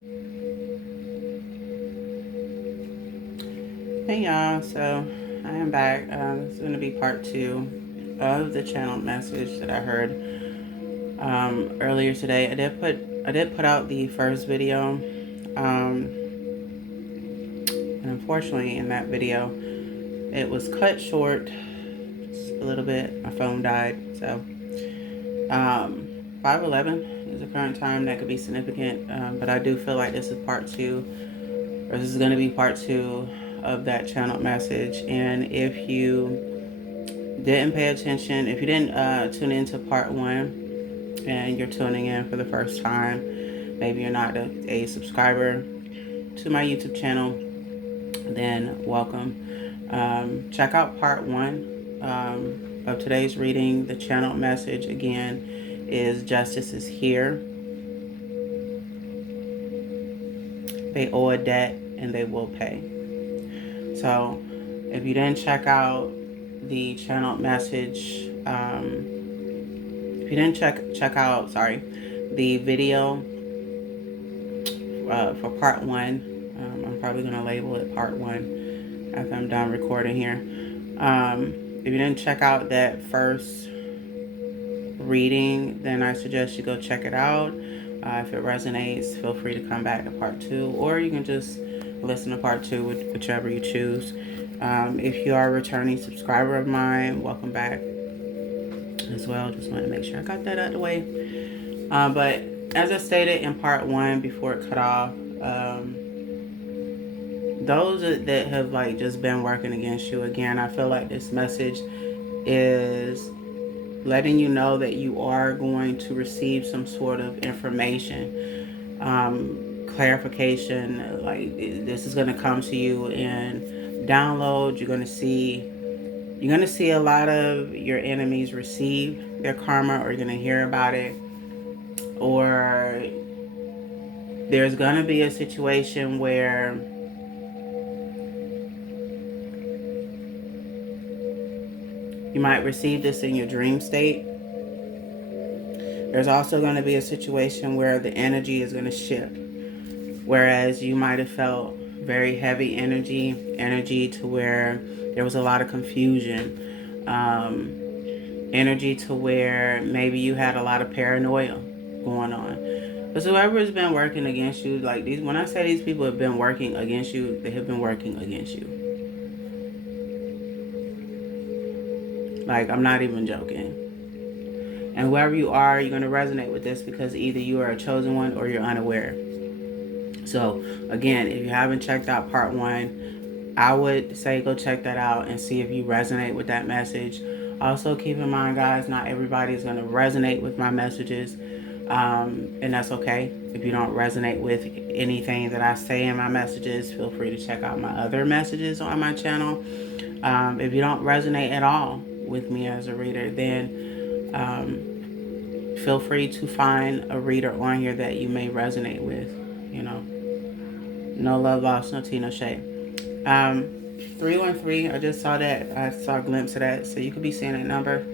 Hey y'all, so I am back. This is going to be part two of the channel message that I heard earlier today. I did put out the first video, and unfortunately, in that video, it was cut short just a little bit. My phone died, so 5:11 is the current time. That could be significant, but I do feel like this is part two, or this is going to be part two of that channel message. And if you didn't pay attention, if you didn't tune into part one and you're tuning in for the first time, maybe you're not a subscriber to my YouTube channel, then welcome. Check out part one of today's reading. The channel message again is justice is here. They owe a debt and they will pay. So if you didn't check out the channel message, if you didn't check out, the video for part one, I'm probably gonna label it part one after I'm done recording here. If you didn't check out that first reading, then I suggest you go check it out. If it resonates, feel free to come back to part two, or you can just listen to part two, whichever you choose. If you are a returning subscriber of mine, welcome back as well. Just want to make sure I got that out of the way. But as I stated in part one before it cut off, those that have just been working against you, again, I feel like this message is letting you know that you are going to receive some sort of information, clarification. Like, this is going to come to you in download. You're going to see a lot of your enemies receive their karma, or you're going to hear about it, or there's going to be a situation where you might receive this in your dream state. There's also going to be a situation where the energy is going to shift. Whereas you might have felt very heavy energy to where there was a lot of confusion, energy to where maybe you had a lot of paranoia going on. Because whoever has been working against you, when I say these people have been working against you, they have been working against you. I'm not even joking. And whoever you are, you're going to resonate with this because either you are a chosen one or you're unaware. So, again, if you haven't checked out part one, I would say go check that out and see if you resonate with that message. Also, keep in mind, guys, not everybody is going to resonate with my messages. And that's okay. If you don't resonate with anything that I say in my messages, feel free to check out my other messages on my channel. If you don't resonate at all with me as a reader, then feel free to find a reader on here that you may resonate with. No love lost, no tea, no shade. 313, I just saw that. I saw a glimpse of that, so you could be seeing that number.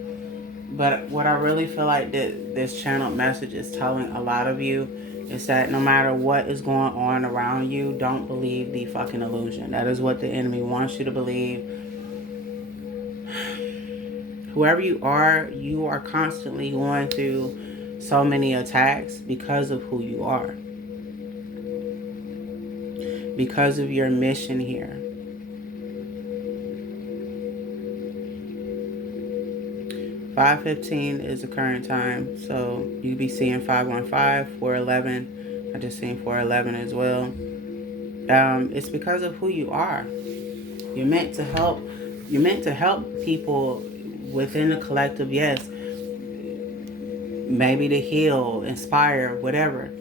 But what I really feel like that this channel message is telling a lot of you is that no matter what is going on around you, don't believe the fucking illusion. That is what the enemy wants you to believe. Whoever you are constantly going through so many attacks because of who you are. Because of your mission here. $5:15 is the current time, so you could be seeing 515, 411. I just seen 411 as well. It's because of who you are. You're meant to help. You're meant to help people within the collective. Yes, maybe to heal, inspire, whatever,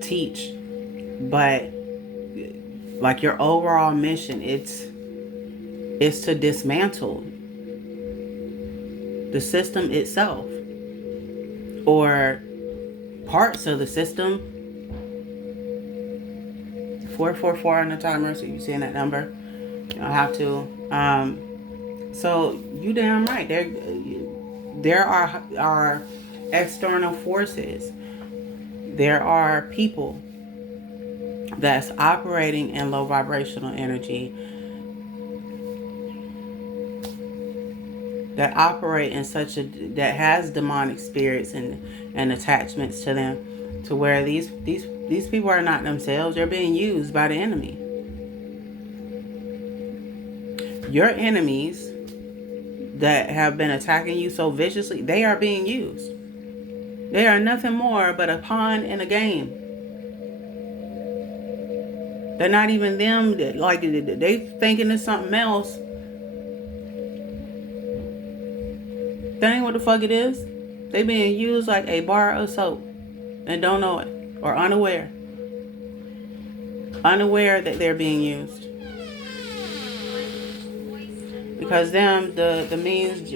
teach, but your overall mission, it's to dismantle the system itself, or parts of the system. 444 on the timer, so you seeing that number. You don't have to. So you damn right. There are external forces. There are people that's operating in low vibrational energy, that operate in such a, that has demonic spirits and attachments to them, to where these people are not themselves. They're being used by the enemy. Your enemies that have been attacking you so viciously, they are being used. They are nothing more but a pawn in a game. They're not even them. Like, they thinking it's something else. That ain't what the fuck it is. They being used like a bar of soap and don't know it, or unaware that they're being used. Because them, the means,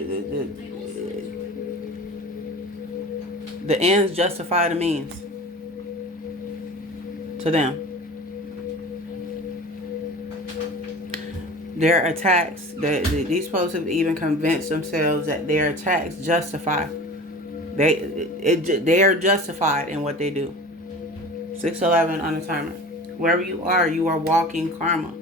the ends justify the means to them. Their attacks, these folks have even convinced themselves that their attacks justify. They are justified in what they do. 611 on the timer. Wherever you are walking karma.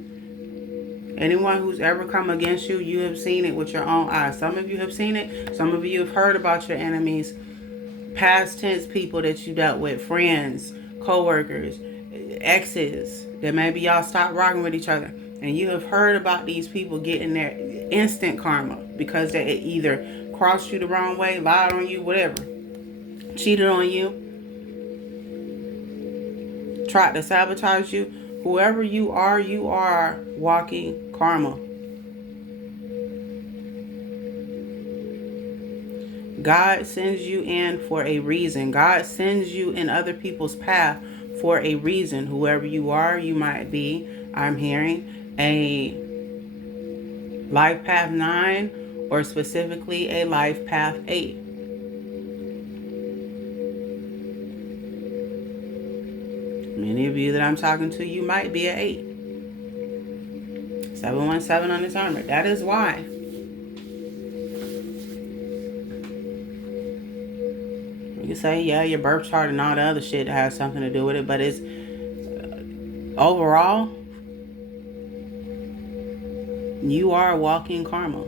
Anyone who's ever come against you, you have seen it with your own eyes. Some of you have seen it. Some of you have heard about your enemies. Past tense people that you dealt with. Friends, co-workers, exes. That maybe y'all stopped rocking with each other. And you have heard about these people getting their instant karma. Because they either crossed you the wrong way, lied on you, whatever. Cheated on you. Tried to sabotage you. Whoever you are walking karma. God sends you in for a reason. God sends you in other people's path for a reason. Whoever you are, you might be, I'm hearing, a life path 9 or specifically a life path 8. Many of you that I'm talking to, you might be an 8. 717 on the timer. That is why. You can say, yeah, your birth chart and all the other shit has something to do with it, but it's overall, you are walking karma.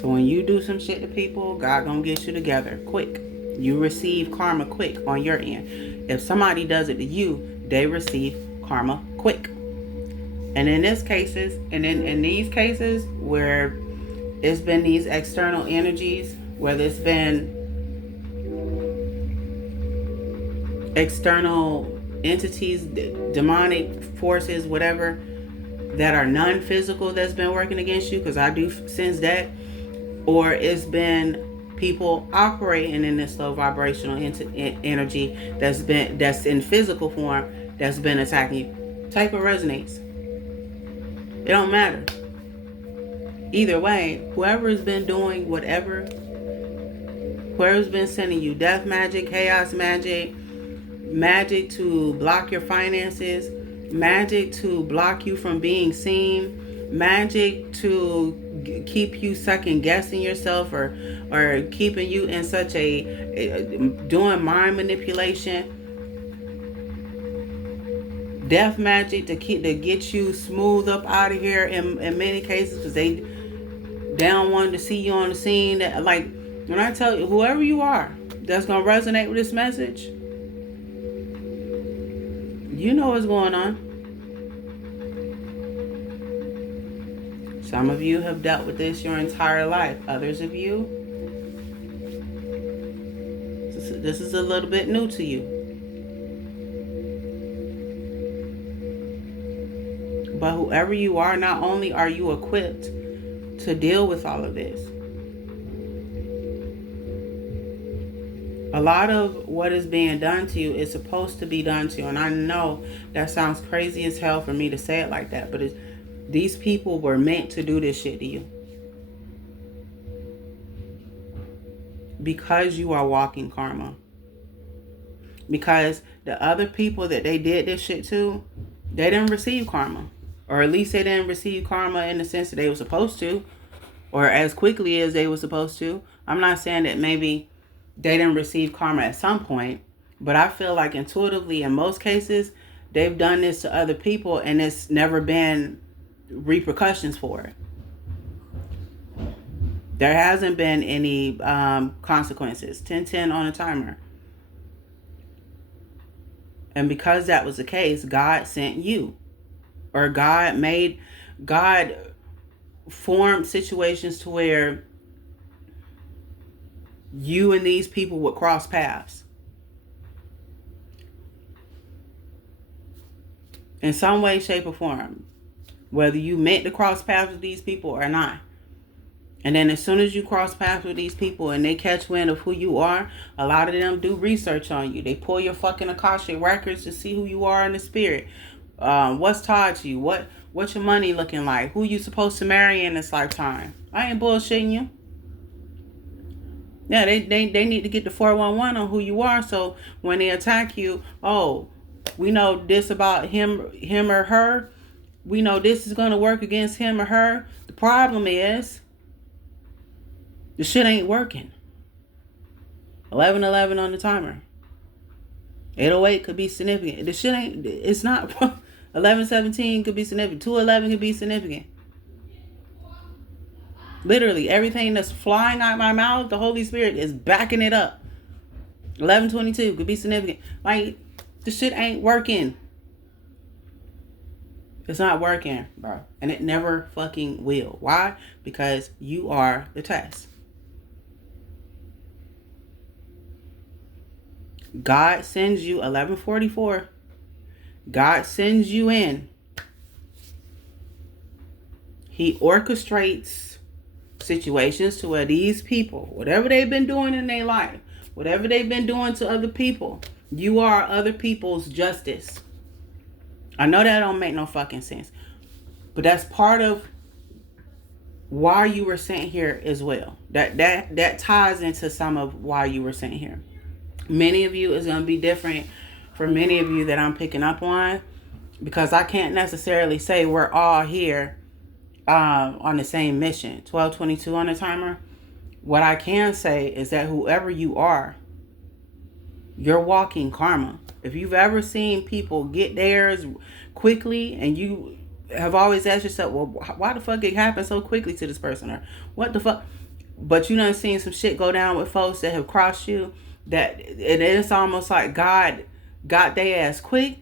So when you do some shit to people, God gonna get you together quick. You receive karma quick on your end. If somebody does it to you, they receive karma quick. And in these cases where it's been these external energies, whether it's been external entities, demonic forces, whatever, that are non-physical that's been working against you, because I do sense that, or it's been people operating in this low vibrational energy that's in physical form that's been attacking you. Type what resonates. It don't matter. Either way, whoever's been doing whatever, whoever's been sending you death magic, chaos magic, magic to block your finances, magic to block you from being seen, magic to keep you second guessing yourself, or keeping you in such a doing mind manipulation, death magic to get you smooth up out of here in many cases, because they don't want to see you on the scene. That, like, when I tell you, whoever you are that's gonna resonate with this message, you know what's going on. Some of you have dealt with this your entire life. Others of you, this is a little bit new to you. But whoever you are, not only are you equipped to deal with all of this, a lot of what is being done to you is supposed to be done to you. And I know that sounds crazy as hell for me to say it like that, but these people were meant to do this shit to you. Because you are walking karma. Because the other people that they did this shit to, they didn't receive karma. Or at least they didn't receive karma in the sense that they were supposed to. Or as quickly as they were supposed to. I'm not saying that maybe they didn't receive karma at some point. But I feel like intuitively, in most cases, they've done this to other people and it's never been repercussions for it. There hasn't been any consequences. 10-10 on a timer. And because that was the case, God sent you. Or God formed situations to where you and these people would cross paths. In some way, shape, or form. Whether you meant to cross paths with these people or not. And then as soon as you cross paths with these people and they catch wind of who you are, a lot of them do research on you. They pull your fucking Akashic records to see who you are in the spirit. What's taught to you? What's your money looking like? Who you supposed to marry in this lifetime? I ain't bullshitting you. Yeah, they need to get the 411 on who you are, so when they attack you, oh, we know this about him or her. We know this is going to work against him or her. The problem is, the shit ain't working. 11:11 on the timer. 8:08 could be significant. The shit ain't, it's not. 11:17 could be significant. 2:11 could be significant. Literally, everything that's flying out my mouth, the Holy Spirit is backing it up. 11:22 could be significant. Like, the shit ain't working. It's not working, bro. And it never fucking will. Why? Because you are the test. God sends you 11:44. God sends you in. He orchestrates situations to where these people, whatever they've been doing in their life, whatever they've been doing to other people, you are other people's justice. I know that don't make no fucking sense, but that's part of why you were sent here as well. That ties into some of why you were sent here. Many of you is going to be different for many of you that I'm picking up on, because I can't necessarily say we're all here on the same mission. 12:22 on the timer. What I can say is that whoever you are, you're walking karma. If you've ever seen people get theirs quickly and you have always asked yourself, well, why the fuck it happened so quickly to this person? Or what the fuck? But you done seen some shit go down with folks that have crossed you, that it's almost like God got their ass quick.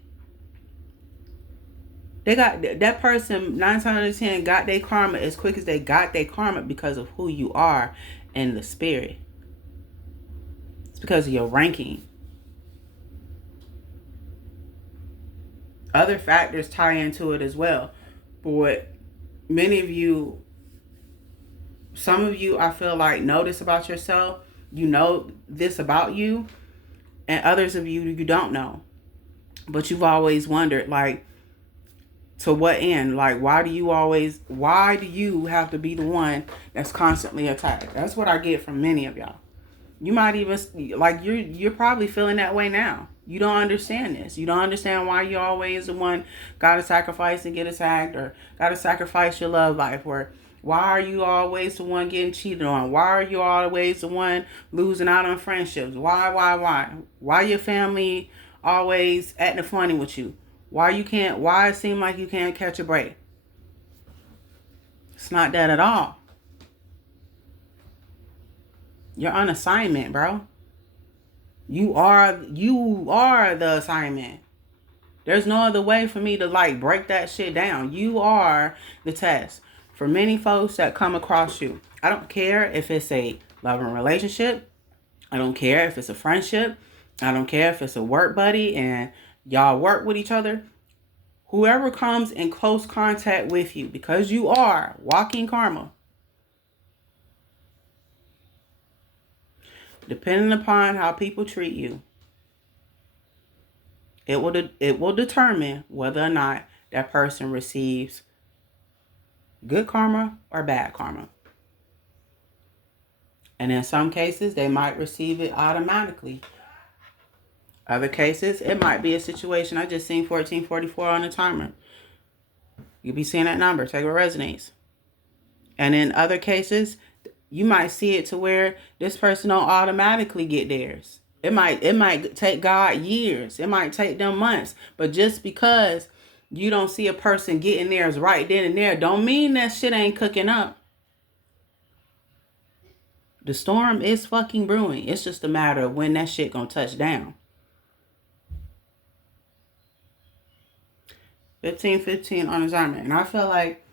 They got that person 9 times out of 10 got their karma as quick as they got their karma because of who you are in the spirit. It's because of your ranking. Other factors tie into it as well. But what many of you, some of you, I feel like know this about yourself. You know this about you. And others of you, you don't know. But you've always wondered, like, to what end? Like, why do you have to be the one that's constantly attacked? That's what I get from many of y'all. You might even, like, you're probably feeling that way now. You don't understand this. You don't understand why you're always the one got to sacrifice and get attacked, or got to sacrifice your love life, or why are you always the one getting cheated on? Why are you always the one losing out on friendships? Why your family always acting funny with you? Why it seem like you can't catch a break? It's not that at all. You're on assignment, bro. You are the assignment. There's no other way for me to, like, break that shit down. You are the test. For many folks that come across you, I don't care if it's a loving relationship. I don't care if it's a friendship. I don't care if it's a work buddy and y'all work with each other. Whoever comes in close contact with you, because you are walking karma, depending upon how people treat you, it will determine whether or not that person receives good karma or bad karma. And in some cases, they might receive it automatically. Other cases, it might be a situation. I just seen 1444 on the timer. You'll be seeing that number. Take what resonates. And in other cases, you might see it to where this person don't automatically get theirs. It might take God years. It might take them months. But just because you don't see a person getting theirs right then and there, don't mean that shit ain't cooking up. The storm is fucking brewing. It's just a matter of when that shit gonna touch down. 15-15 on assignment. And I feel like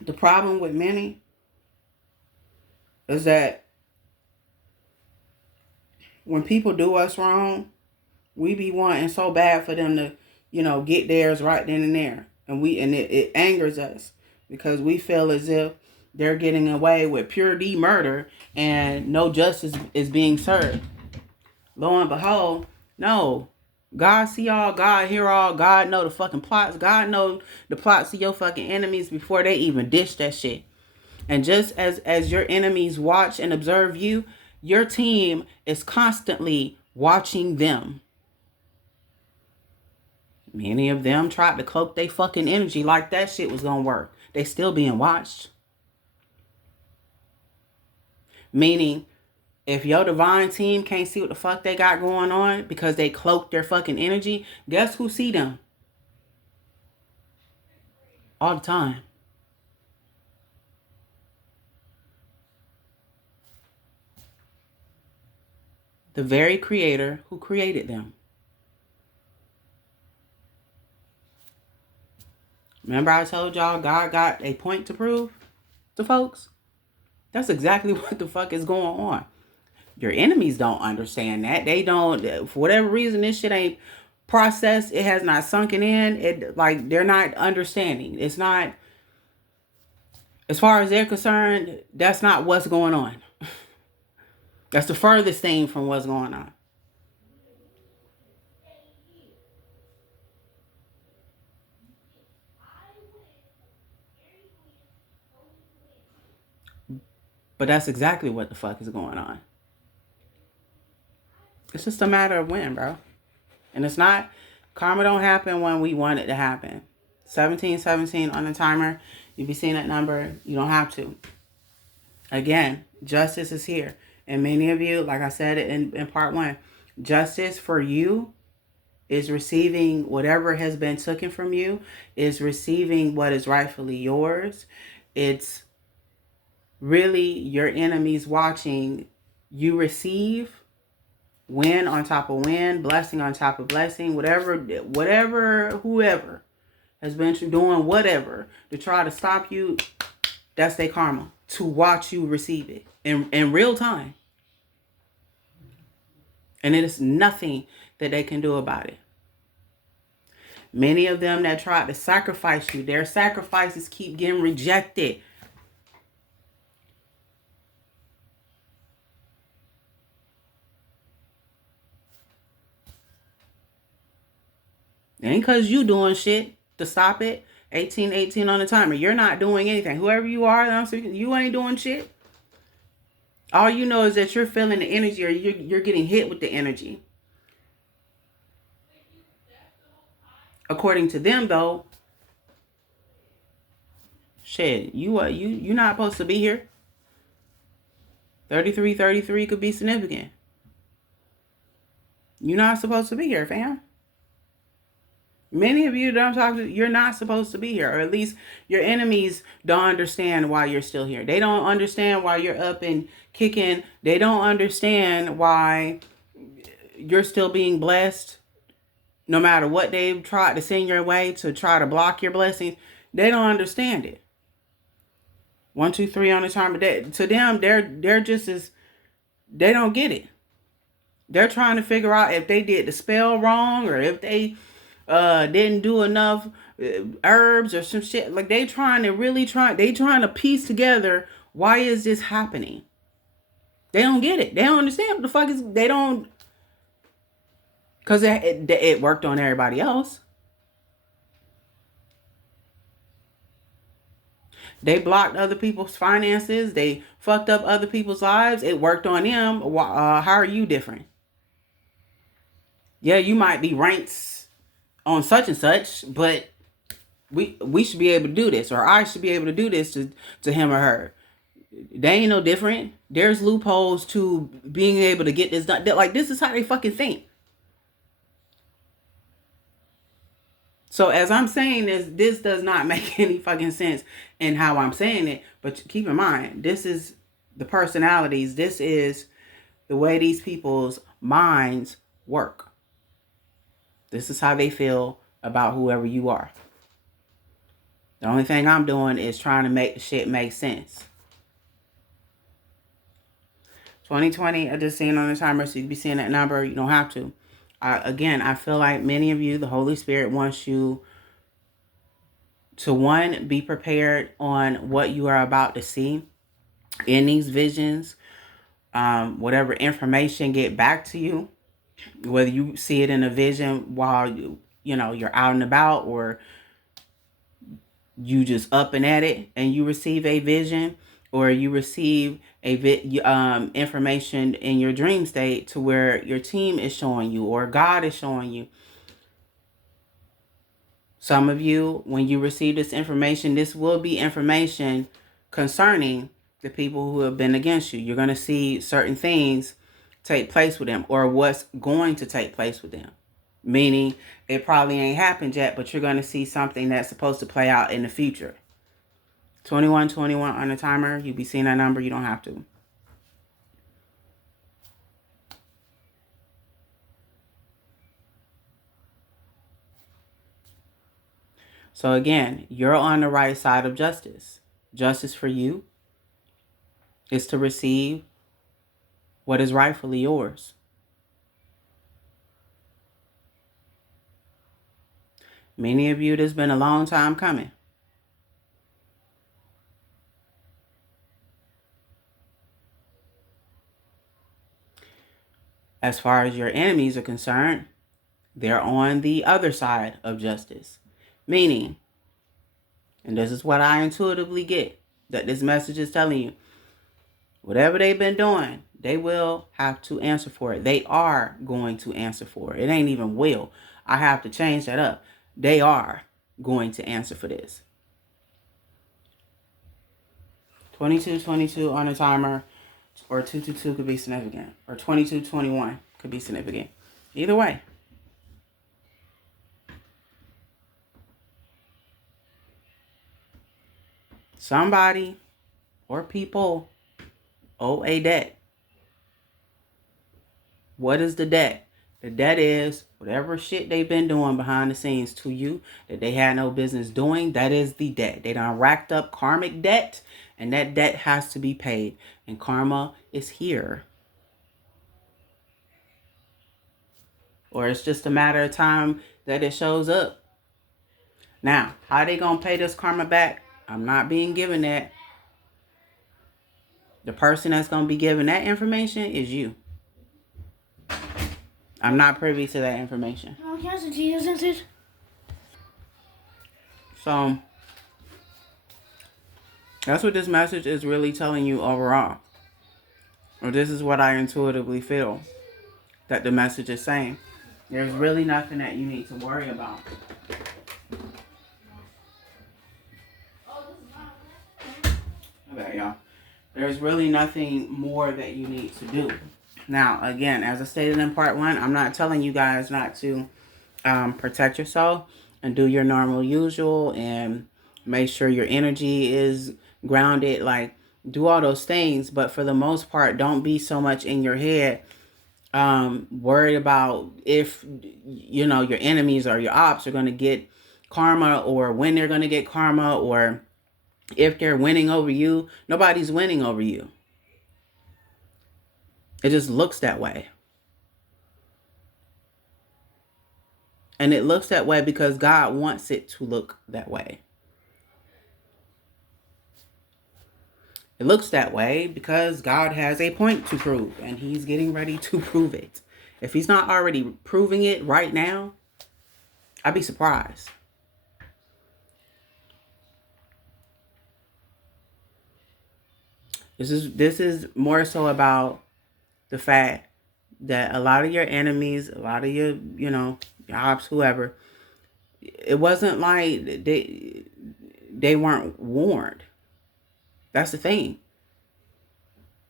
the problem with many is that when people do us wrong, we be wanting so bad for them to, get theirs right then and there. And it angers us because we feel as if they're getting away with pure D murder and no justice is being served. Lo and behold, no. God see all, God hear all, God know the fucking plots. God know the plots of your fucking enemies before they even dish that shit. And just as your enemies watch and observe you, your team is constantly watching them. Many of them tried to cloak their fucking energy like that shit was gonna work. They still being watched. Meaning, if your divine team can't see what the fuck they got going on because they cloak their fucking energy, guess who see them? All the time. The very creator who created them. Remember I told y'all God got a point to prove to folks? That's exactly what the fuck is going on. Your enemies don't understand that. They don't, for whatever reason, this shit ain't processed. It has not sunken in. They're not understanding. It's not, as far as they're concerned, that's not what's going on. That's the furthest thing from what's going on. But that's exactly what the fuck is going on. It's just a matter of when, bro. And it's not, karma don't happen when we want it to happen. 1717 on the timer. You be seeing that number. You don't have to. Again, justice is here. And many of you, like I said in part one, justice for you is receiving whatever has been taken from you, is receiving what is rightfully yours. It's really your enemies watching you receive win on top of win, blessing on top of blessing, whoever has been doing whatever to try to stop you, that's their karma, to watch you receive it in real time. And it is nothing that they can do about it. Many of them that tried to sacrifice you, their sacrifices keep getting rejected. It ain't because you doing shit to stop it. 1818 on the timer. You're not doing anything. Whoever you are, I'm speaking, you ain't doing shit. All you know is that you're feeling the energy, or you're getting hit with the energy. According to them, though, shit, you're not supposed to be here. 33 could be significant. You're not supposed to be here, fam. Many of you that I'm talking to, you're not supposed to be here. Or at least your enemies don't understand why you're still here. They don't understand why you're up and kicking. They don't understand why you're still being blessed. No matter what they've tried to send your way to try to block your blessings, they don't understand it. 1, 2, 3 on the timer. To them, they're just as, they don't get it. They're trying to figure out if they did the spell wrong, or if they didn't do enough herbs or some shit. Like they trying to piece together, why is this happening? They don't get it. They don't understand what the fuck is, they don't, because it worked on everybody else. They blocked other people's finances. They fucked up other people's lives. It worked on them. How are you different? Yeah, you might be ranked on such and such, but we should be able to do this, or I should be able to do this to him or her. They ain't no different. There's loopholes to being able to get this done. Like, this is how they fucking think. So as I'm saying this does not make any fucking sense in how I'm saying it. But keep in mind, this is the personalities. This is the way these people's minds work. This is how they feel about whoever you are. The only thing I'm doing is trying to make the shit make sense. 2020, I just seen on the timer, so you can be seeing that number. You don't have to. Again, I feel like many of you, the Holy Spirit wants you to, one, be prepared on what you are about to see in these visions. Whatever information get back to you, whether you see it in a vision while you're out and about, or you just up and at it and you receive a vision, or you receive information in your dream state to where your team is showing you or God is showing you. Some of you, when you receive this information, this will be information concerning the people who have been against you. You're going to see certain things take place with them, or what's going to take place with them. Meaning, it probably ain't happened yet, but you're going to see something that's supposed to play out in the future. 2121 on the timer. You be seeing that number. You don't have to. So again, you're on the right side of justice. Justice for you is to receive what is rightfully yours. Many of you, this has been a long time coming. As far as your enemies are concerned, they're on the other side of justice. Meaning, and this is what I intuitively get, that this message is telling you, whatever they've been doing, they will have to answer for it. They are going to answer for it. It ain't even will. I have to change that up. They are going to answer for this. 2222 on the timer, or 222 could be significant, or 2221 could be significant. Either way. Somebody or people owe a debt. What is the debt? The debt is whatever shit they've been doing behind the scenes to you that they had no business doing. That is the debt. They done racked up karmic debt, and that debt has to be paid. And karma is here. Or it's just a matter of time that it shows up. Now, how they gonna pay this karma back? I'm not being given that. The person that's gonna be given that information is you. I'm not privy to that information. Oh, yes, it is, isn't it? So, that's what this message is really telling you overall. Or this is what I intuitively feel that the message is saying. There's really nothing that you need to worry about. Okay, y'all. There's really nothing more that you need to do. Now, again, as I stated in part 1, I'm not telling you guys not to protect yourself and do your normal usual and make sure your energy is grounded. Like, do all those things. But for the most part, don't be so much in your head worried about if, your enemies or your ops are going to get karma, or when they're going to get karma, or if they're winning over you. Nobody's winning over you. It just looks that way. And it looks that way because God wants it to look that way. It looks that way because God has a point to prove, and he's getting ready to prove it. If he's not already proving it right now, I'd be surprised. This is more so about the fact that a lot of your enemies, a lot of your, your ops, whoever, it wasn't like they weren't warned. That's the thing.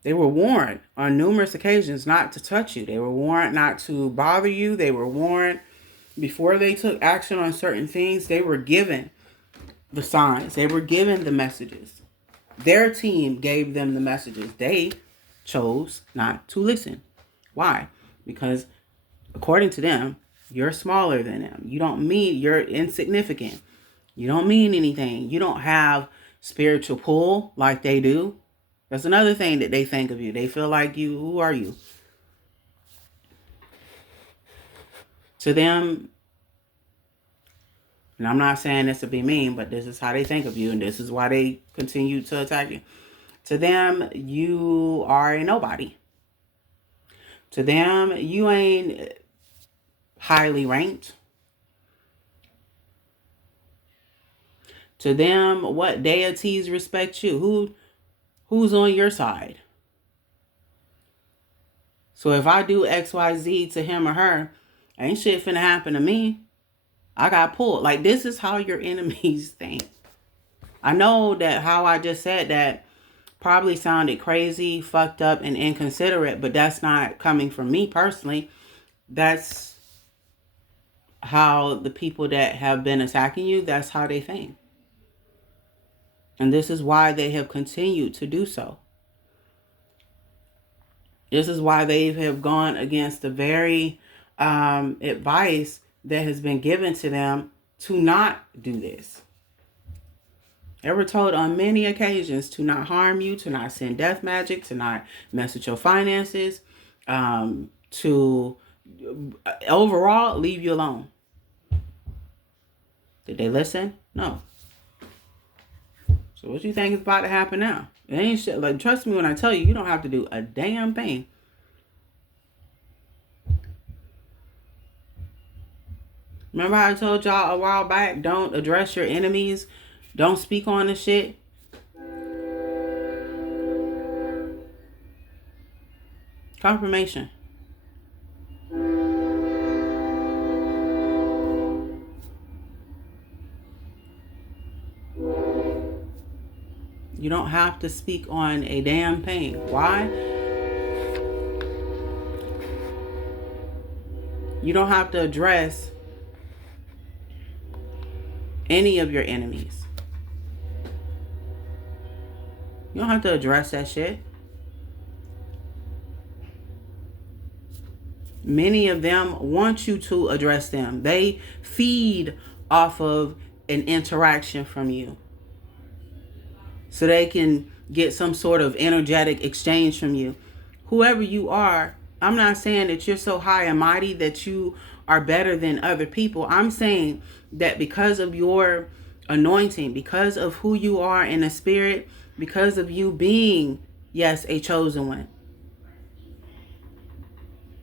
They were warned on numerous occasions not to touch you. They were warned not to bother you. They were warned before they took action on certain things. They were given the signs. They were given the messages. Their team gave them the messages. They chose not to listen. Why? Because according to them, you're smaller than them. You're insignificant. You don't mean anything. You don't have spiritual pull like they do. That's another thing that they think of you. They feel like who are you? To them, and I'm not saying this to be mean, but this is how they think of you, and this is why they continue to attack you. To them, you are a nobody. To them, you ain't highly ranked. To them, what deities respect you? Who's on your side? So if I do XYZ to him or her, ain't shit finna happen to me. I got pulled. Like, this is how your enemies think. I know that how I just said that probably sounded crazy, fucked up, and inconsiderate, but that's not coming from me personally. That's how the people that have been attacking you, that's how they think. And this is why they have continued to do so. This is why they have gone against the very advice that has been given to them to not do this. They were told on many occasions to not harm you, to not send death magic, to not mess with your finances, to overall leave you alone. Did they listen? No. So what you think is about to happen now? It ain't shit. Like, trust me when I tell you, you don't have to do a damn thing. Remember how I told y'all a while back, don't address your enemies, don't speak on the shit? Confirmation. You don't have to speak on a damn thing. Why? You don't have to address any of your enemies. You don't have to address that shit. Many of them want you to address them. They feed off of an interaction from you, so they can get some sort of energetic exchange from you. Whoever you are, I'm not saying that you're so high and mighty that you are better than other people. I'm saying that because of your anointing, because of who you are in the spirit, because of you being, yes, a chosen one,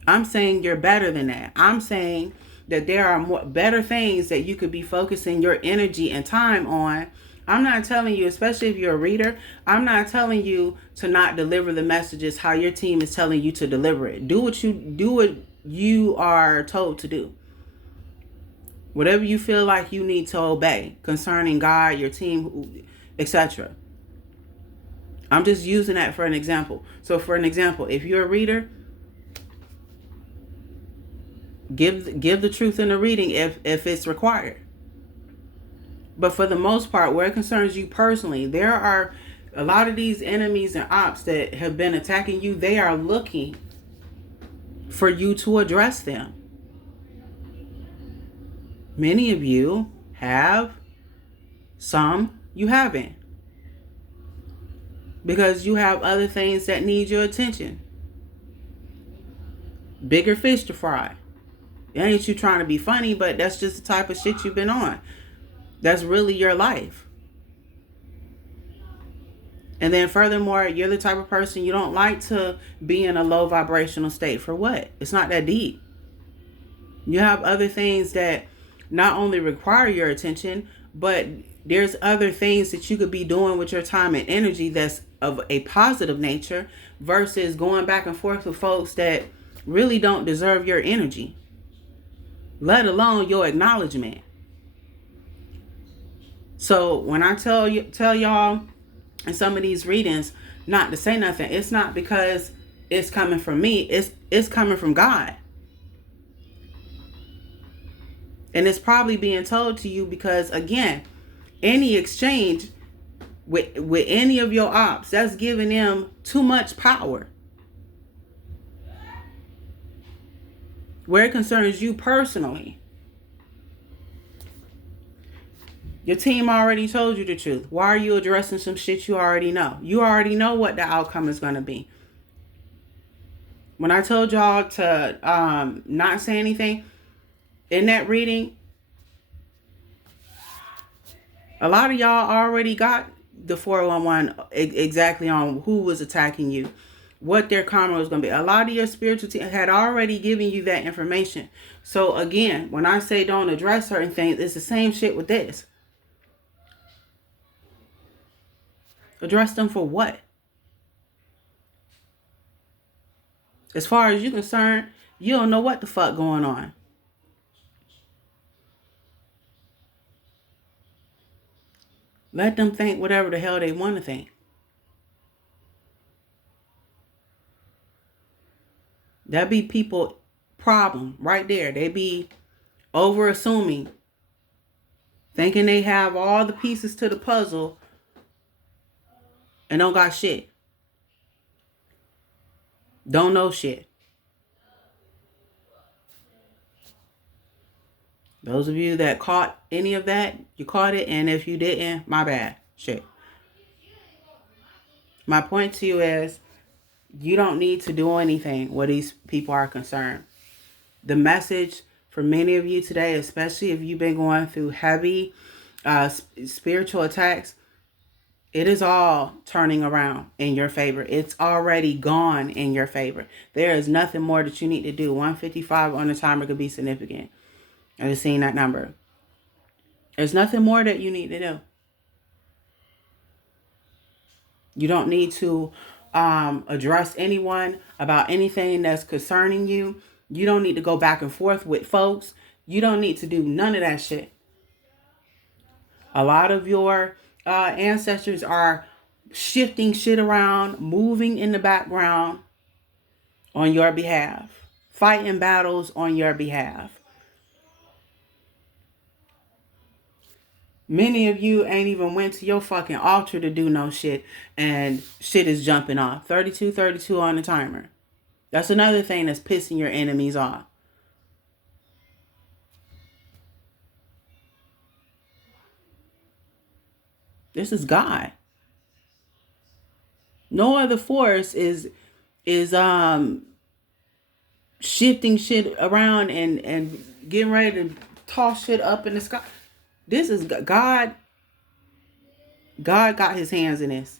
I'm saying you're better than that. I'm saying that there are better things that you could be focusing your energy and time on. I'm not telling you, especially if you're a reader, I'm not telling you to not deliver the messages how your team is telling you to deliver it. Do what you are told to do. Whatever you feel like you need to obey concerning God, your team, etc. I'm just using that for an example. So for an example, if you're a reader, give the truth in the reading if it's required. But for the most part, where it concerns you personally, there are a lot of these enemies and ops that have been attacking you. They are looking for you to address them. Many of you have, some you haven't. Because you have other things that need your attention. Bigger fish to fry. It ain't you trying to be funny, but that's just the type of shit you've been on. That's really your life. And then furthermore, you're the type of person, you don't like to be in a low vibrational state. For what? It's not that deep. You have other things that not only require your attention, but there's other things that you could be doing with your time and energy that's of a positive nature versus going back and forth with folks that really don't deserve your energy, let alone your acknowledgement. So when I tell y'all And some of these readings, not to say nothing, it's not because it's coming from me, it's coming from God. And it's probably being told to you because, again, any exchange with any of your ops, that's giving them too much power. Where it concerns you personally, your team already told you the truth. Why are you addressing some shit you already know? You already know what the outcome is going to be. When I told y'all to not say anything in that reading, a lot of y'all already got the 411 exactly on who was attacking you, what their karma was going to be. A lot of your spiritual team had already given you that information. So again, when I say don't address certain things, it's the same shit with this. Address them for what? As far as you're concerned, you don't know what the fuck going on. Let them think whatever the hell they want to think. That be people problem right there. They be over assuming, thinking they have all the pieces to the puzzle and don't got shit. Don't know shit. Those of you that caught any of that, you caught it. And if you didn't, my bad. Shit. My point to you is, you don't need to do anything where these people are concerned. The message for many of you today, especially if you've been going through heavy spiritual attacks, it is all turning around in your favor. It's already gone in your favor. There is nothing more that you need to do. 155 on the timer could be significant. I just seen that number. There's nothing more that you need to do. You don't need to address anyone about anything that's concerning you. You don't need to go back and forth with folks. You don't need to do none of that shit. A lot of your ancestors are shifting shit around, moving in the background on your behalf, fighting battles on your behalf. Many of you ain't even went to your fucking altar to do no shit, and shit is jumping off. 32 on the timer. That's another thing that's pissing your enemies off. This is God. No other force is shifting shit around and getting ready to toss shit up in the sky. This is God. God got his hands in this.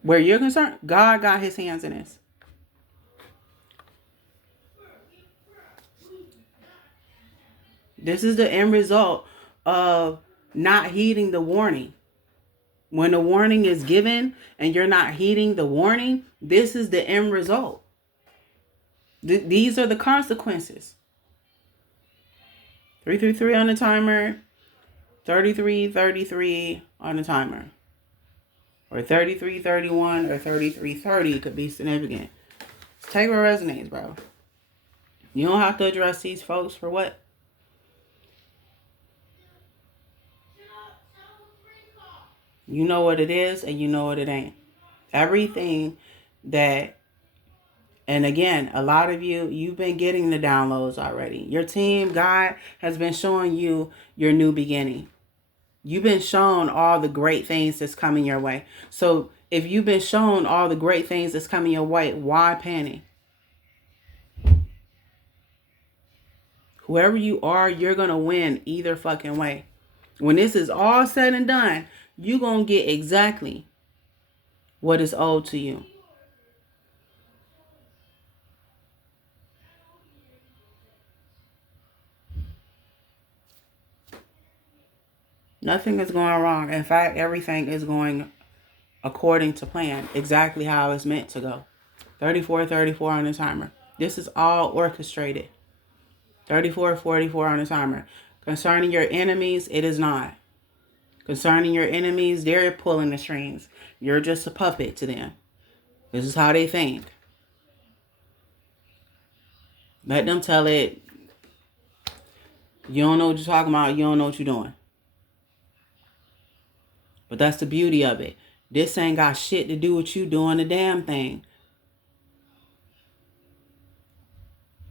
Where you're concerned, God got his hands in this. This is the end result of not heeding the warning. When the warning is given and you're not heeding the warning, this is the end result. These are the consequences. 333 on the timer. 33 on the timer. Or 3331 or 3330 could be significant. Take what resonates, bro. You don't have to address these folks for what? You know what it is and you know what it ain't. Everything that, and again, a lot of you, you've been getting the downloads already. Your team, God, has been showing you your new beginning. You've been shown all the great things that's coming your way. So if you've been shown all the great things that's coming your way, why panic? Whoever you are, you're going to win either fucking way. When this is all said and done, you're going to get exactly what is owed to you. Nothing is going wrong. In fact, everything is going according to plan, exactly how it's meant to go. 34 on the timer. This is all orchestrated. 34 on the timer. Concerning your enemies, it is not. Concerning your enemies, they're pulling the strings. You're just a puppet to them. This is how they think. Let them tell it. You don't know what you're talking about. You don't know what you're doing. But that's the beauty of it. This ain't got shit to do with you doing the damn thing.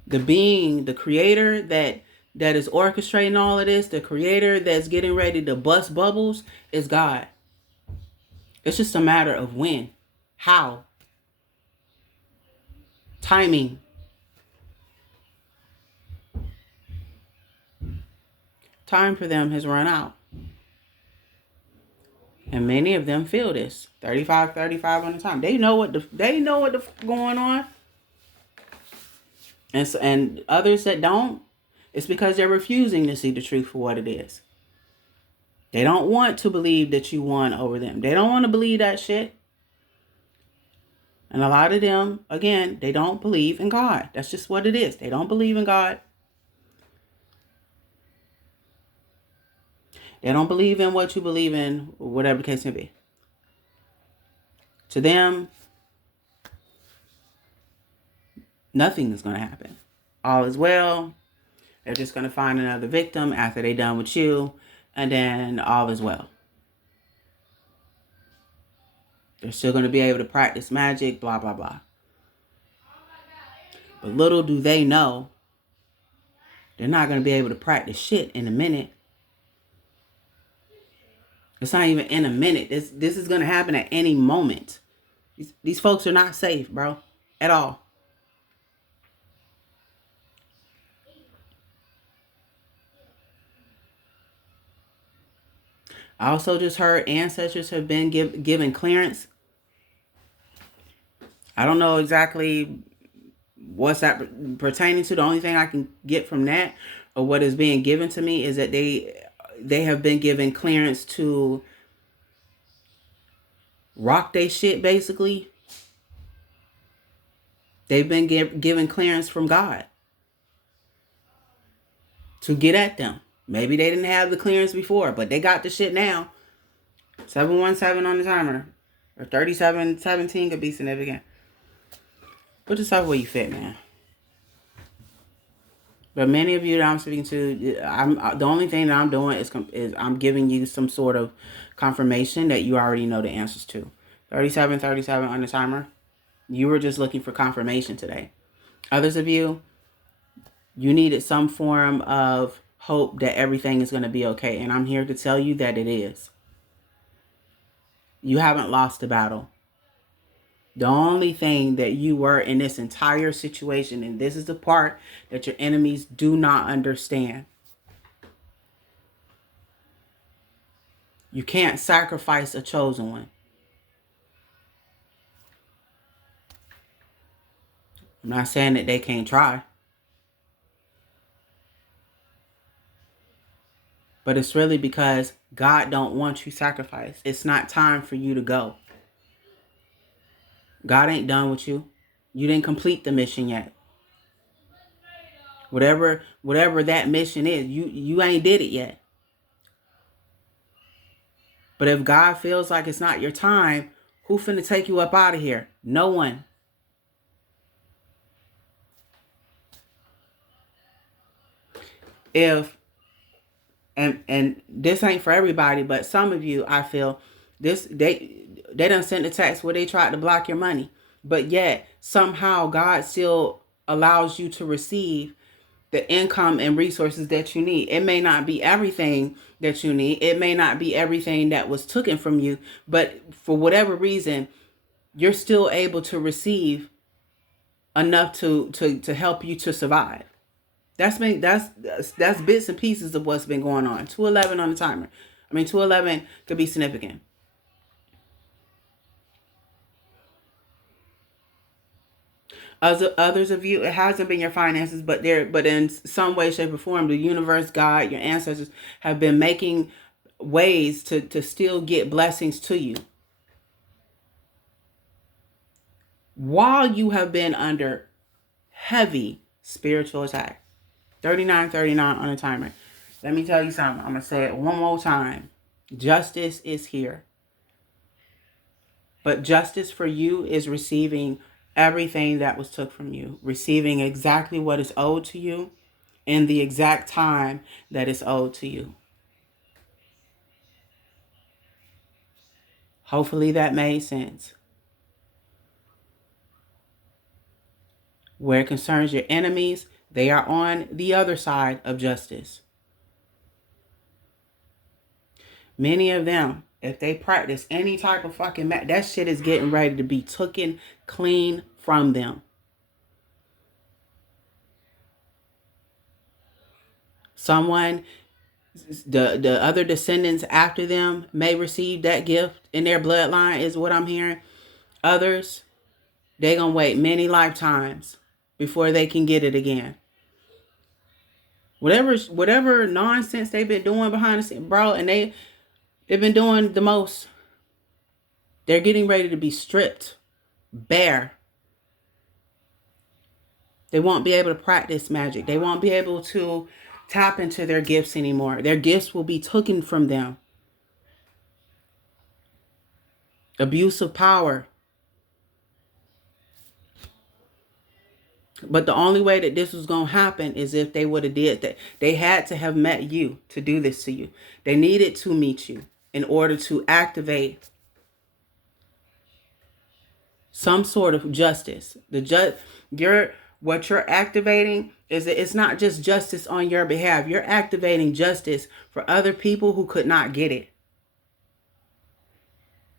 The being, the creator that is orchestrating all of this, the creator that's getting ready to bust bubbles is God. It's just a matter of when, how, timing. Time for them has run out. And many of them feel this. 35 on the time. They know what the going on. And others that don't, it's because they're refusing to see the truth for what it is. They don't want to believe that you won over them. They don't want to believe that shit. And a lot of them, again, they don't believe in God. That's just what it is. They don't believe in God. They don't believe in what you believe in, whatever the case may be. To them, nothing is going to happen. All is well. They're just going to find another victim after they're done with you. And then all is well. They're still going to be able to practice magic, blah, blah, blah. But little do they know, they're not going to be able to practice shit in a minute. It's not even in a minute. This is going to happen at any moment. These folks are not safe, bro. At all. I also just heard ancestors have been given clearance. I don't know exactly what's that pertaining to. The only thing I can get from that, or what is being given to me, is that they have been given clearance to rock they shit, basically. They've been given clearance from God to get at them. Maybe they didn't have the clearance before, but they got the shit now. 717 on the timer. Or 3717 could be significant. Put yourself where you fit, man. But many of you that I'm speaking to, the only thing that I'm doing is I'm giving you some sort of confirmation that you already know the answers to. 3737 on the timer. You were just looking for confirmation today. Others of you, you needed some form of hope that everything is going to be okay. And I'm here to tell you that it is. You haven't lost the battle. The only thing that you were in this entire situation, and this is the part that your enemies do not understand. You can't sacrifice a chosen one. I'm not saying that they can't try. But it's really because God don't want you sacrificed. It's not time for you to go. God ain't done with you. You didn't complete the mission yet. Whatever that mission is, you ain't did it yet. But if God feels like it's not your time, who finna take you up out of here? No one. If and this ain't for everybody, but some of you, I feel this, they done sent a text where they tried to block your money, but yet somehow God still allows you to receive the income and resources that you need. It may not be everything that you need. It may not be everything that was taken from you, but for whatever reason, you're still able to receive enough to help you to survive. That's bits and pieces of what's been going on. 211 on the timer. 211 could be significant. Others of you, it hasn't been your finances, but in some way, shape, or form, the universe, God, your ancestors have been making ways to still get blessings to you while you have been under heavy spiritual attack. 39 on the timer. Let me tell you something. I'm going to say it one more time. Justice is here. But justice for you is receiving everything that was took from you, receiving exactly what is owed to you in the exact time that is owed to you. Hopefully that made sense. Where it concerns your enemies, they are on the other side of justice. Many of them, if they practice any type of fucking that shit is getting ready to be taken clean from them. Someone, the other descendants after them may receive that gift in their bloodline, is what I'm hearing. Others, they gonna wait many lifetimes before they can get it again. Whatever nonsense they've been doing behind the scenes, bro, and they've been doing the most. They're getting ready to be stripped bare. They won't be able to practice magic. They won't be able to tap into their gifts anymore. Their gifts will be taken from them. Abuse of power. But the only way that this was going to happen is if they would have did that. They had to have met you to do this to you. They needed to meet you in order to activate some sort of justice. What you're activating is that it's not just justice on your behalf. You're activating justice for other people who could not get it.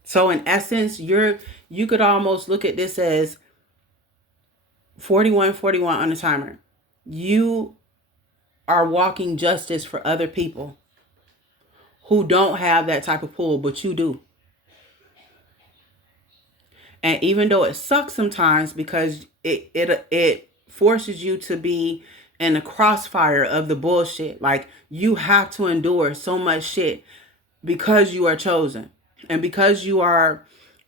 So in essence, you could almost look at this as 4141 on the timer. You are walking justice for other people who don't have that type of pull, but you do. And even though it sucks sometimes because it forces you to be in the crossfire of the bullshit. Like, you have to endure so much shit because you are chosen and because you are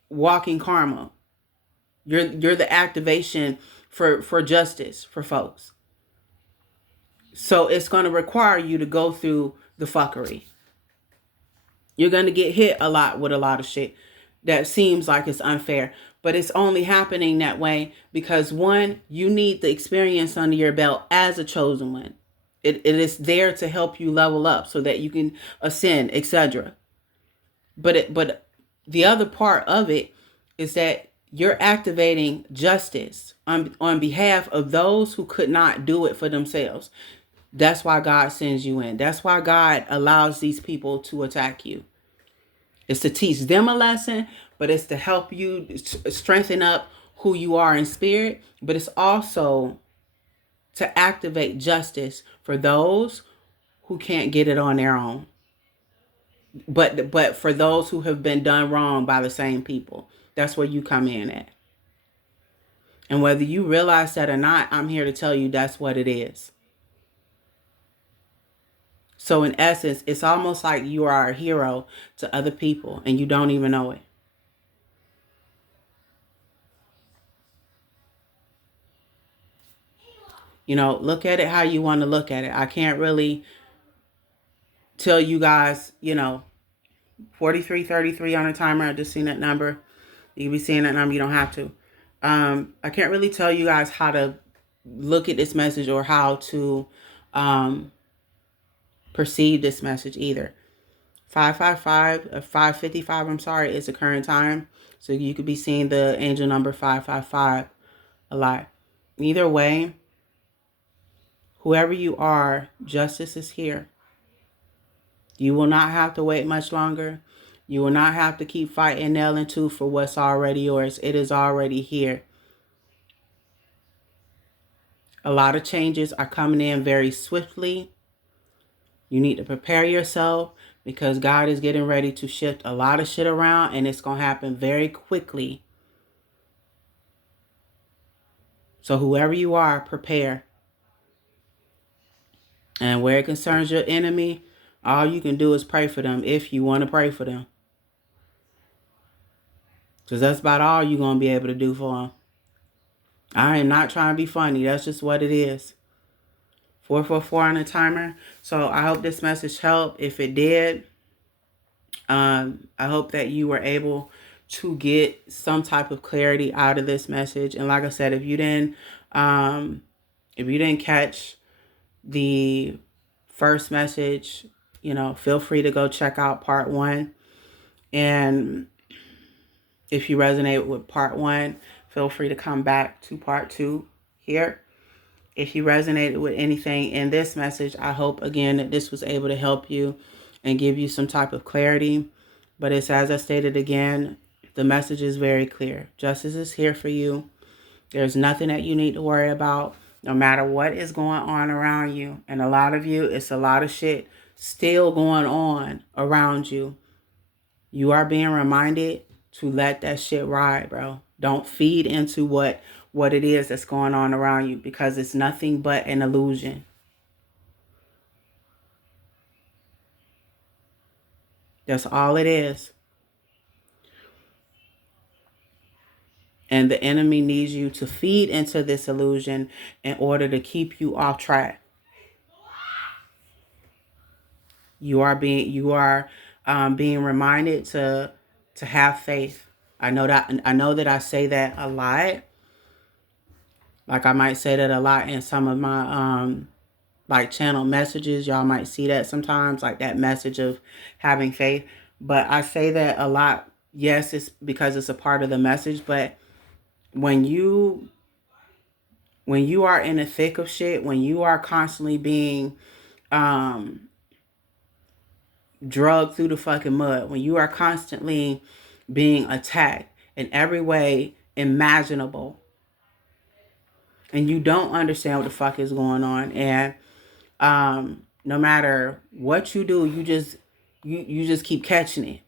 walking karma. You're the activation for justice for folks. So it's going to require you to go through the fuckery. You're going to get hit a lot with a lot of shit that seems like it's unfair. But it's only happening that way because, one, you need the experience under your belt as a chosen one. It is there to help you level up so that you can ascend, etc. But the other part of it is that you're activating justice on behalf of those who could not do it for themselves. That's why God sends you in. That's why God allows these people to attack you. It's to teach them a lesson, but it's to help you strengthen up who you are in spirit. But it's also to activate justice for those who can't get it on their own. But for those who have been done wrong by the same people. That's where you come in at. And whether you realize that or not, I'm here to tell you that's what it is. So in essence, it's almost like you are a hero to other people and you don't even know it. You know, look at it how you want to look at it. I can't really tell you guys, 4333 on a timer. I just seen that number. You can be seeing that number. You don't have to. I can't really tell you guys how to look at this message or how to perceive this message either. 555, I'm sorry, is the current time. So you could be seeing the angel number 555 a lot. Either way, whoever you are, justice is here. You will not have to wait much longer. You will not have to keep fighting nail and tooth for what's already yours. It is already here. A lot of changes are coming in very swiftly. You need to prepare yourself because God is getting ready to shift a lot of shit around and it's going to happen very quickly. So whoever you are, prepare. And where it concerns your enemy, all you can do is pray for them if you want to pray for them. Because that's about all you're going to be able to do for them. I am not trying to be funny. That's just what it is. 444 on the timer. So I hope this message helped. If it did, I hope that you were able to get some type of clarity out of this message. And like I said, um, if you didn't catch the first message, feel free to go check out part 1. And if you resonate with part 1, feel free to come back to part 2 here. If you resonated with anything in this message, I hope again that this was able to help you and give you some type of clarity. But it's, as I stated again, the message is very clear. Justice is here for you. There's nothing that you need to worry about, no matter what is going on around you. And a lot of you, it's a lot of shit still going on around you. You are being reminded to let that shit ride, bro. Don't feed into what it is that's going on around you, because it's nothing but an illusion. That's all it is. And the enemy needs you to feed into this illusion in order to keep you off track. You are being reminded to have faith. I know that I say that a lot. Like I might say that a lot in some of my like channel messages. Y'all might see that sometimes, like that message of having faith. But I say that a lot. Yes, it's because it's a part of the message, but when you are in the thick of shit, when you are constantly being drugged through the fucking mud, when you are constantly being attacked in every way imaginable, and you don't understand what the fuck is going on, and no matter what you do, you just keep catching it.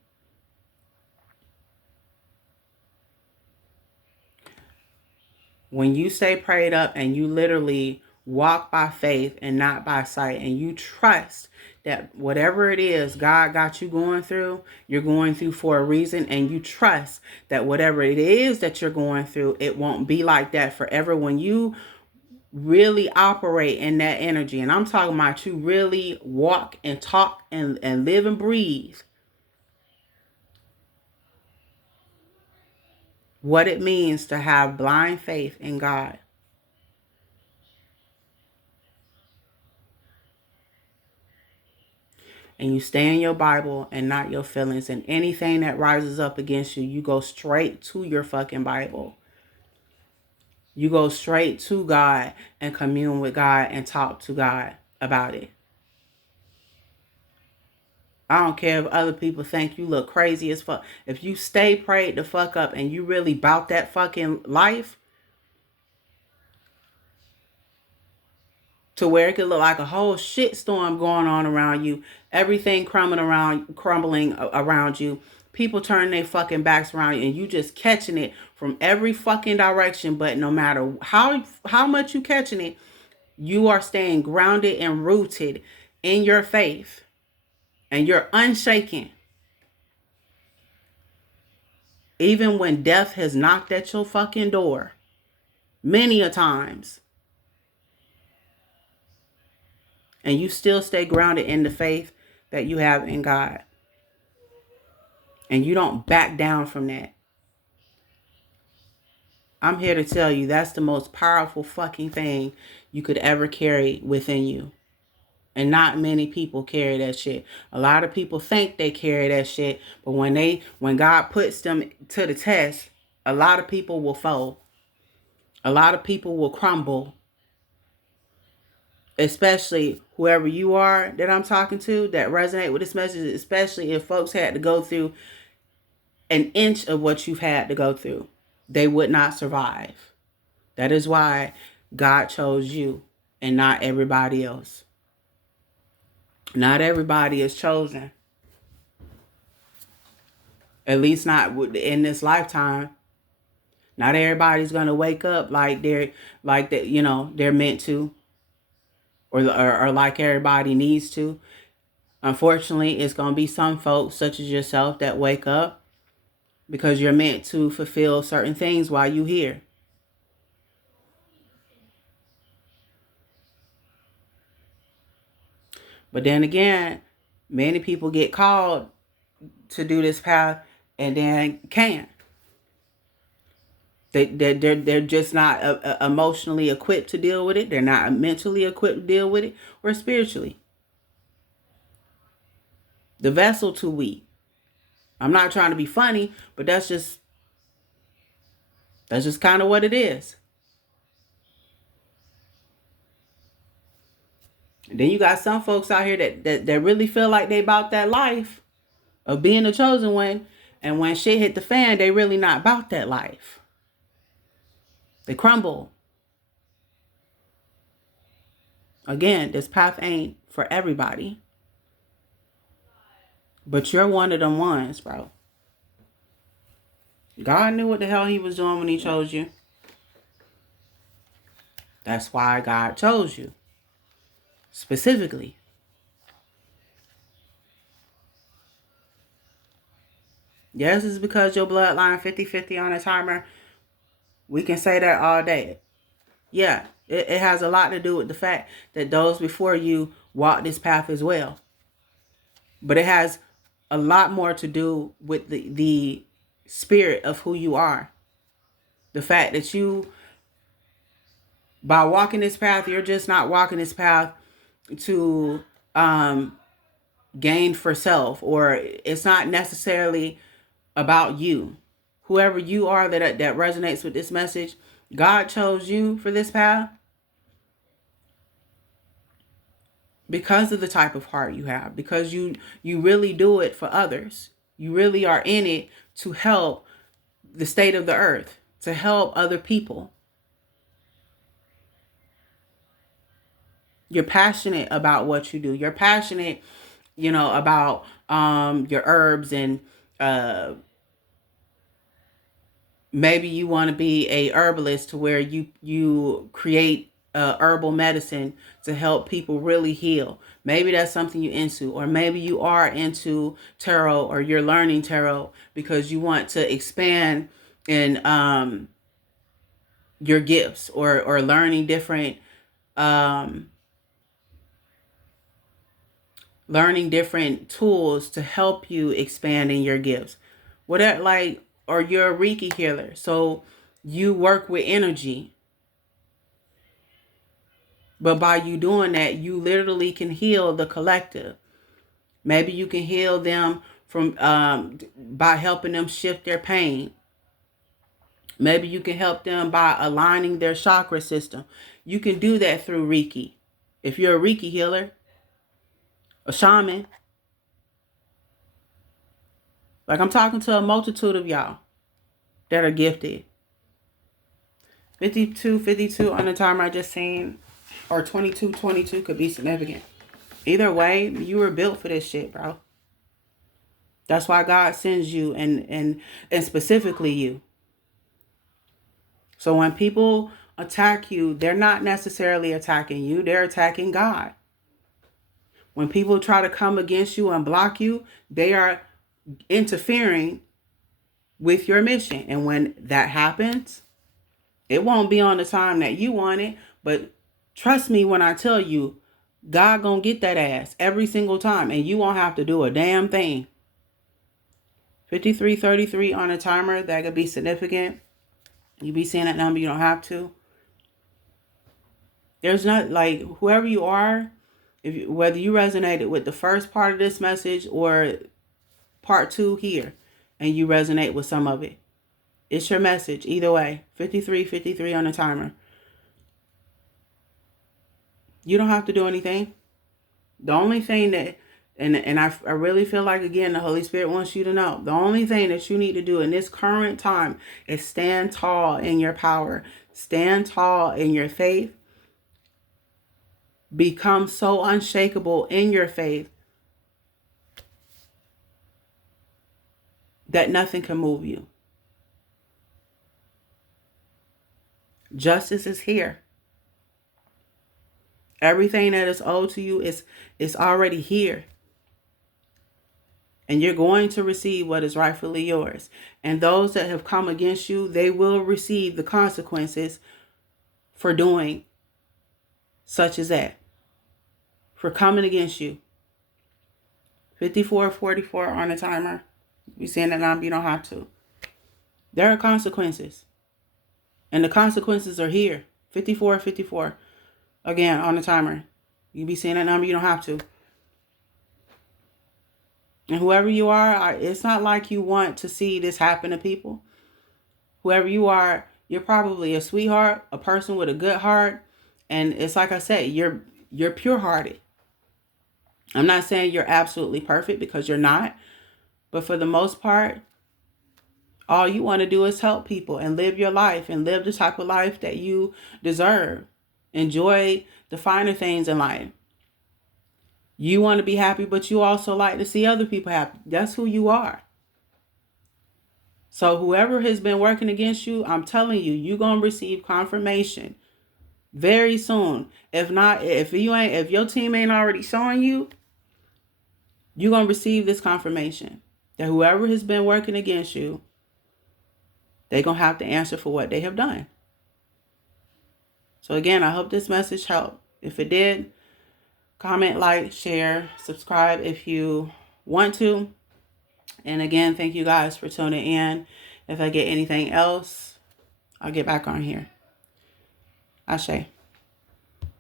When you stay prayed up and you literally walk by faith and not by sight, and you trust that whatever it is God got you going through, you're going through for a reason, and you trust that whatever it is that you're going through, it won't be like that forever. When you really operate in that energy, and I'm talking about you really walk and talk and live and breathe what it means to have blind faith in God. And you stay in your Bible and not your feelings. And anything that rises up against you, you go straight to your fucking Bible. You go straight to God and commune with God and talk to God about it. I don't care if other people think you look crazy as fuck. If you stay prayed the fuck up and you really bout that fucking life, to where it could look like a whole shit storm going on around you, everything crumbling around you, people turning their fucking backs around you, and you just catching it from every fucking direction. But no matter how much you catching it, you are staying grounded and rooted in your faith, and you're unshaken. Even when death has knocked at your fucking door many a times, and you still stay grounded in the faith that you have in God. And you don't back down from that. I'm here to tell you that's the most powerful fucking thing you could ever carry within you. And not many people carry that shit. A lot of people think they carry that shit, but when God puts them to the test, a lot of people will fall. A lot of people will crumble. Especially whoever you are that I'm talking to that resonate with this message, especially if folks had to go through an inch of what you've had to go through, they would not survive. That is why God chose you and not everybody else. Not everybody is chosen. At least not in this lifetime. Not everybody's gonna wake up like they're meant to, or like everybody needs to. Unfortunately, it's gonna be some folks such as yourself that wake up because you're meant to fulfill certain things while you're here. But then again, many people get called to do this path and then can't. They're just not emotionally equipped to deal with it. They're not mentally equipped to deal with it, or spiritually. The vessel too weak. I'm not trying to be funny, but that's just kind of what it is. And then you got some folks out here that really feel like they about that life of being the chosen one, and when shit hit the fan, they really not about that life. They crumble. Again, this path ain't for everybody. But you're one of them ones, bro. God knew what the hell he was doing when he chose you. That's why God chose you. Specifically. Yes, it's because your bloodline 50-50 on a timer. We can say that all day. Yeah, it has a lot to do with the fact that those before you walked this path as well. But it has a lot more to do with the spirit of who you are. The fact that you, by walking this path, you're just not walking this path to gain for self, or it's not necessarily about you. Whoever you are that resonates with this message, God chose you for this path because of the type of heart you have, because you really do it for others. You really are in it to help the state of the earth, to help other people. You're passionate about what you do. You're passionate, about your herbs, and maybe you want to be a herbalist to where you create herbal medicine to help people really heal. Maybe that's something you're into, or maybe you are into tarot, or you're learning tarot because you want to expand in your gifts, or learning different tools to help you expand in your gifts. Whatever, or you're a Reiki healer, so you work with energy. But by you doing that, you literally can heal the collective. Maybe you can heal them from by helping them shift their pain. Maybe you can help them by aligning their chakra system. You can do that through Reiki. If you're a Reiki healer, a shaman, like I'm talking to a multitude of y'all that are gifted. 52 on the timer I just seen, or 22 could be significant. Either way, you were built for this shit, bro. That's why God sends you, and specifically you. So when people attack you, they're not necessarily attacking you. They're attacking God. When people try to come against you and block you, they are interfering with your mission. And when that happens, it won't be on the time that you want it. But trust me when I tell you, God gonna get that ass every single time, and you won't have to do a damn thing. 5333 on a timer, that could be significant. You be seeing that number, you don't have to. There's not, like, whoever you are, whether you resonated with the first part of this message or part 2 here, and you resonate with some of it, it's your message. Either way, 53 on the timer. You don't have to do anything. The only thing that, and I really feel like, again, the Holy Spirit wants you to know, the only thing that you need to do in this current time is stand tall in your power. Stand tall in your faith. Become so unshakable in your faith that nothing can move you. Justice is here. Everything that is owed to you is already here. And you're going to receive what is rightfully yours. And those that have come against you, they will receive the consequences for doing such as that. For coming against you. 54 on the timer. You seeing that number, you don't have to. There are consequences. And the consequences are here. 54, 54. Again, on the timer. You be seeing that number, you don't have to. And whoever you are, it's not like you want to see this happen to people. Whoever you are, you're probably a sweetheart, a person with a good heart. And it's like I said, you're pure-hearted. I'm not saying you're absolutely perfect, because you're not. But for the most part, all you want to do is help people and live your life and live the type of life that you deserve. Enjoy the finer things in life. You want to be happy, but you also like to see other people happy. That's who you are. So whoever has been working against you, I'm telling you, you're going to receive confirmation very soon. If not, if your team ain't already showing you, you're going to receive this confirmation that whoever has been working against you, they're going to have to answer for what they have done. So again, I hope this message helped. If it did, comment, like, share, subscribe if you want to. And again, thank you guys for tuning in. If I get anything else, I'll get back on here. Ashe.